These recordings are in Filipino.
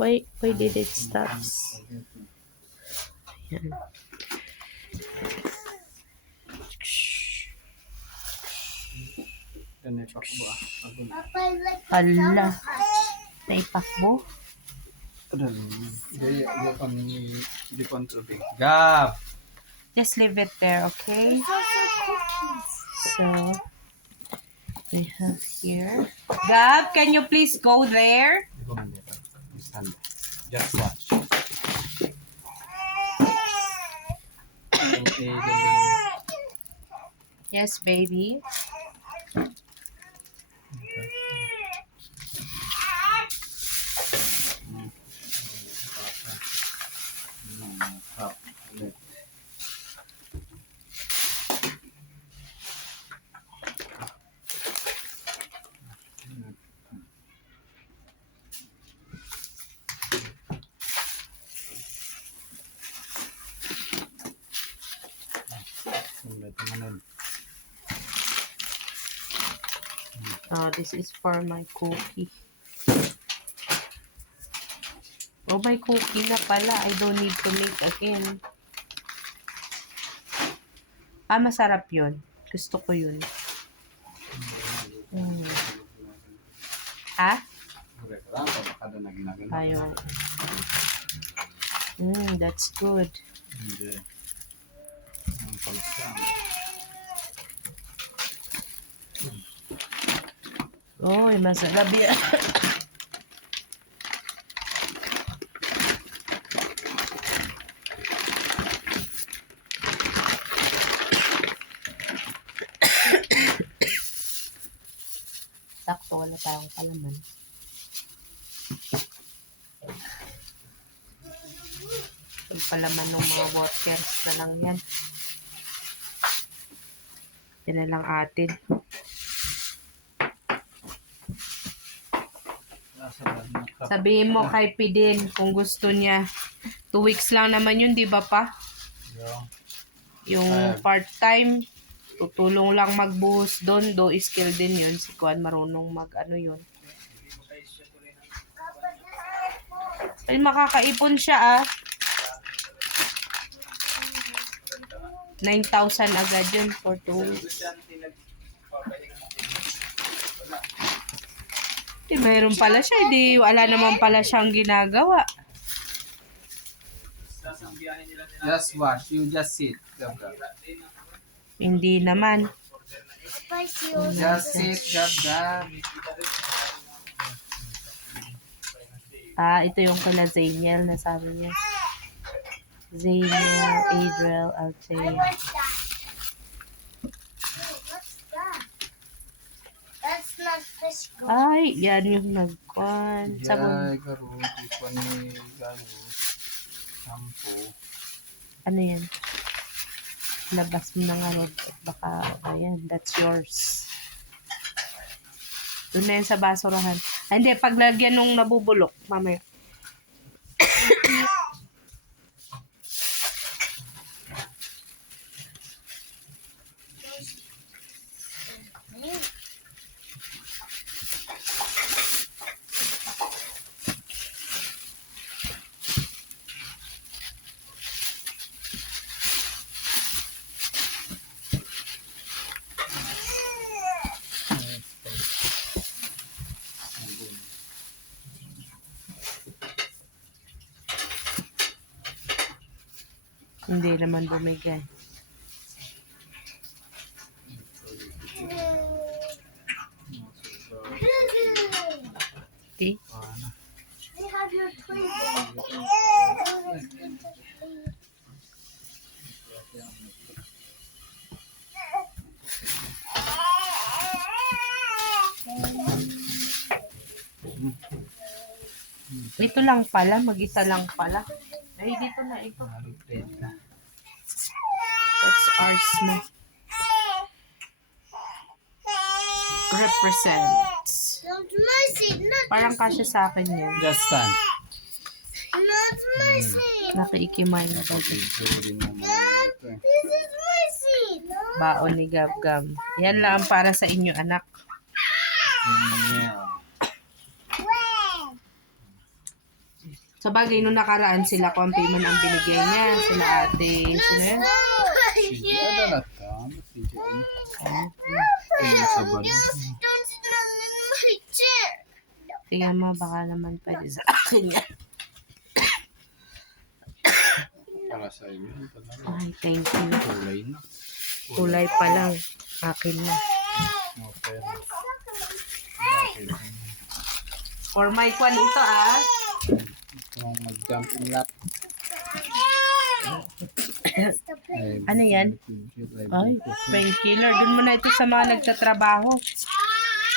Why did it stop? Ayan. Hala. Naipakbo? Gab! Just leave it there, okay? So, we have here. Gab, can you please go there? Just watch. Yes, baby. This is for my cookie. Oh, my cookie na pala. I don't need to make again. Masarap yun. Gusto ko yun. Ha? Ayaw. That's good. Oh, masarap yan. Sakto, wala tayong palaman. Yung palaman ng mga waters na lang yan. Yan na lang atin. Sabihin mo kay Pidin kung gusto niya. 2 weeks lang naman yun, di ba pa? Yung part-time, tutulong lang magbuhos doon. Do skill din yun. Si Kuan marunong mag-ano yun. Ay, makakaipon siya 9,000 agad yun for 2 weeks. Mayroon pala siya. Hindi, wala naman pala siyang ginagawa. Just watch. You just sit. Hindi naman. Just sit. Gab. Ito yung kala Zaniel na sabi niya. Zaniel, Adriel, Altea. Ay, yan yung nagkuhan. Sabon. Ano yan? Labas mo ng ano. Baka, ayan, that's yours. Doon na yan sa basurahan. Hindi, paglagyan nung nabubulok, mamaya. Hindi naman bumigay. Okay. They have your toy. Dito lang pala, mag-isa lang pala. Ay, dito na ito. That's ours na. Represents. Not my seat. Parang kasya sa akin yan. Just stand. Not my seat. Nakiikimay na ba? This is my seat. Baon ni Gab-Gam. Yan lang para sa inyo, anak. Sa bagay, nung nakaraan sila, konti man ang binigay niya. Sila ate, sino yun? Tingnan mo, baka naman pwede sa akin yan. Para sa inyo. Ay, thank you. Ulay na. Kulay pa lang. Akin na. Okay. For my kwan ito, ah. Itong mag-jumping lap. Ano yan? Ay, painkiller. Doon mo na ito sa mga nagtatrabaho.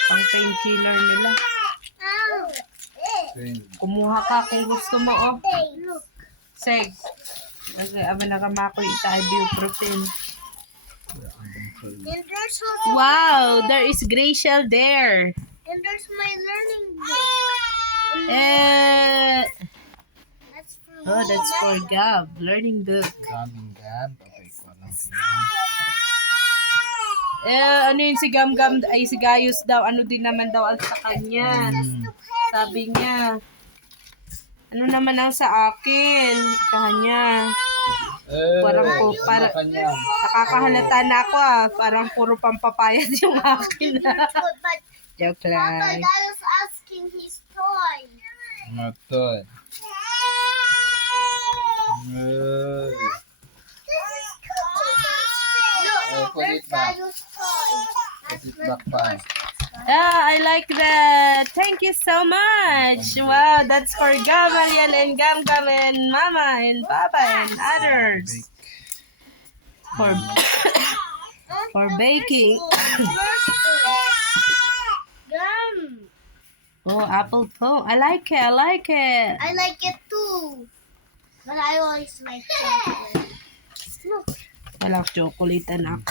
Pang painkiller nila. Kumuha ka kung gusto mo, oh. Seg. Aba nakamakoy ita ibuprofen. And there's Wow, there is gray shell there. and there's my learning book. That's for Oh, that's for Gab. Learning book. Daming Gab. Okay, ko lang. Ano yun si Gam-Gam, ay si Gayus daw, ano din naman daw ang sa kanya. Sabi niya, ano naman ang sa akin? Kanya. Parang po, para, nakakahalata na ako ah. Parang puro pampapayat yung akin ah. But Joke Papa, lang. God was asking his toy. Ito. This is cookies. Look, put there's it back. Gayu's toy. Put it back pa. I like that. Thank you so much. Wow, that's for Gamalian and Gam-Gam and Mama and Papa and others. For baking. Gum. Oh, apple phone. I like it. I like it. I like it too. But I always like chocolate. Look, Walang chocolate, anak.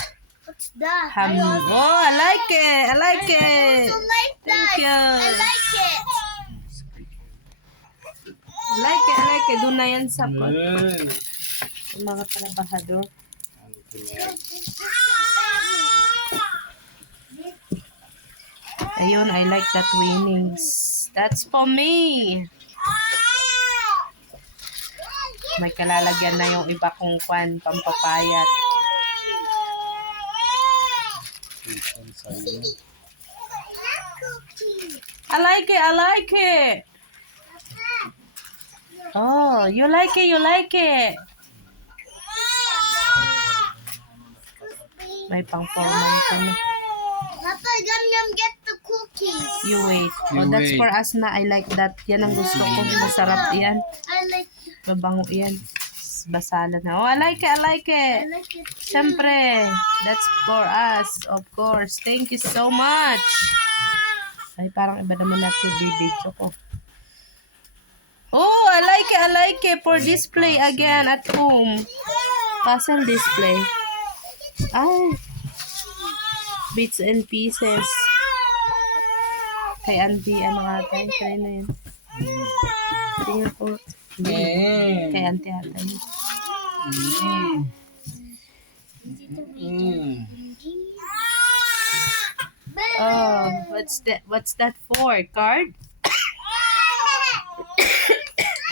what's that? Ham. Oh, I like it. I like I it. also like that. Thank you. I like it. I like it. I like it. Doon na yan sa pot. Yung mga trabahador. Ayun, I like that winnings. That's for me. May kalalagyan na yung iba kong kwan, pampapayat. I like it, I like it. Oh, you like it, you like it. May pang-formal ka na. Papa, Yum get the cookies. You wait. You Oh, that's wait. for us na. I like that. Yan ang gusto ko. Masarap yan. I like Mabango yan. Basala na. Oh, I like it, I like it. it. Siyempre, that's for us, of course. Thank you so much. Ay, parang iba naman natin video ko. Oh, I like it for display again at home. Puzzle display. Ay, bits and pieces. Kay auntie, ano nga tayo? Try na yun. Tingnan ko. Kay auntie ata yun. Oh, what's that for? Card?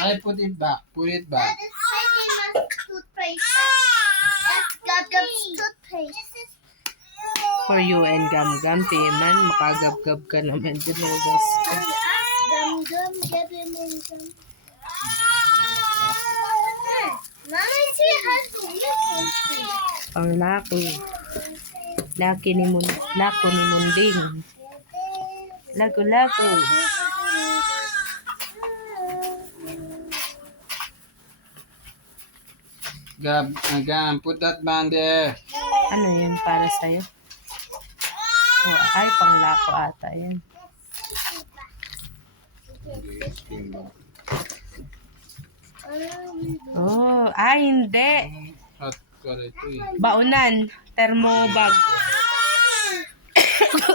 I put it back. Put it back. That is Mickey Mouse toothpaste. That's Gab's toothpaste. For you and Gam-Gam, Timan. Makagab-gab ka naman din. Lugas ka. Gum, get him in gum. Mama, see, it has the wheels on it. Pang lako. Lako ni Munding. Lako. Gab, again, put that band there. Ano yun para sa'yo? Oh, ay, pang lako ata yun. Oh, ay, hindi. Hot ka ito eh. Baunan. Thermo bag.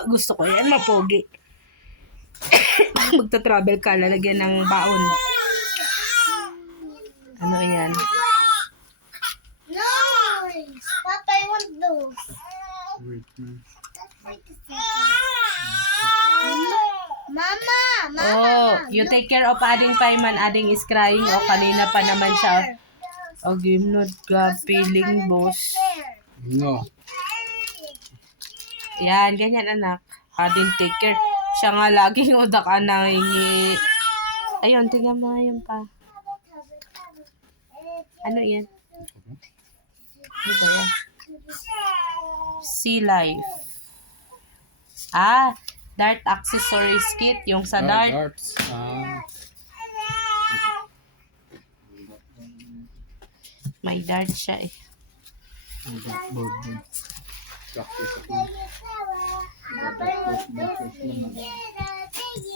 Gusto ko yan, mapogi. Magta-travel ka, lalagyan ng baon. Ano yan? Nice. Papa, I want those. Wait, man. That's like the Mama, Oh, you take care of ading Paiman. Ading is crying. O, kanina pa naman siya. O, game not ka feeling, boss. No. Yan, ganyan anak. Ading take care. Siya nga laging udak ka nangingi. Ayun, tingnan mo yun pa. Ano yan? Ano ba yan? Sea life. Ah, dart accessories kit. Yung sa dart. Darts. May dart siya eh.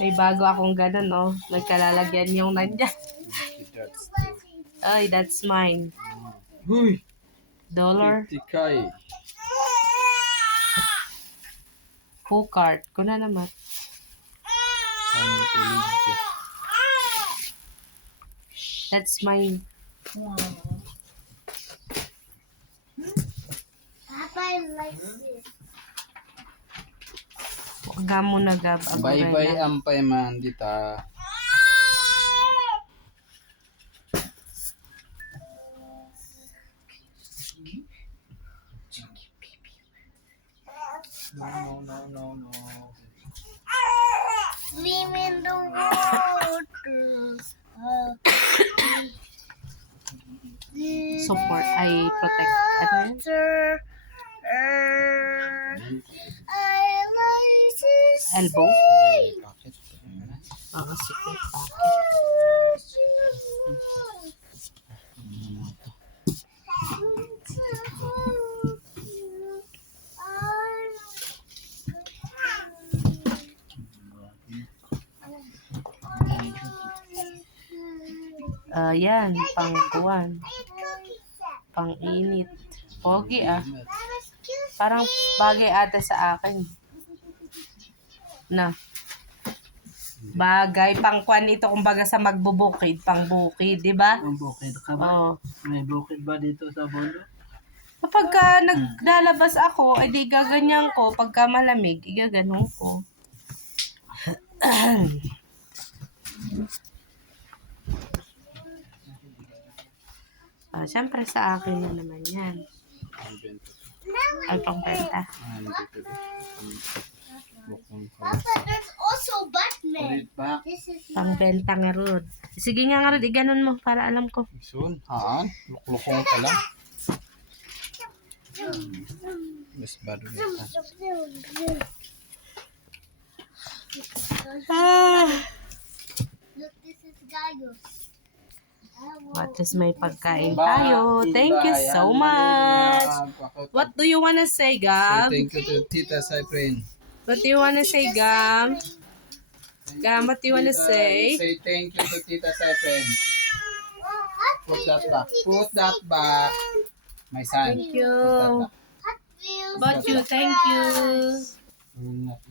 May bago akong ganun, oh. Nagkalalagyan yung nandyan. Ay, that's mine. Huy! Dollar. Tikay. Go-kart. Kuna naman. That's mine. Papa likes this. Huwag mo na gab. Bye-bye ang Paiman dita. No. Swim in the water. Support. Ay, protect. Ano yun? I like this. Elbow? Bakit? Oo, support. Yan, pang-kuwan. Pang-init. Pogi ah. Parang bagay ate sa akin. Na. Bagay, pang-kuwan ito kumbaga sa magbubukid, pang-bukid, di ba? Ang bukid ka ba? Oo. May bukid ba dito sa Bondo? Kapag naglalabas ako, edi gaganyan ko. Pagka malamig, igaganon ko. Siyempre sa akin na naman yan. Ay, pang-benta. Papa, there's also Batman. Back. This is Pang-benta nga Rod. Sige nga Rod, iganon mo para alam ko. Soon, haan? Luklukong ka lang. Mas bad ulit. Look, this is Gagos. At least may pagkain tayo. Thank you so much. What do you wanna say, Gab? Thank you to Tita Cyprine. What do you wanna say, Gab? Gab, what do you wanna say? Say thank you to Tita Cyprine. Put that back. Put that back. My son. Thank you. Put that back. Hot Wheels. About you, thank you. We will not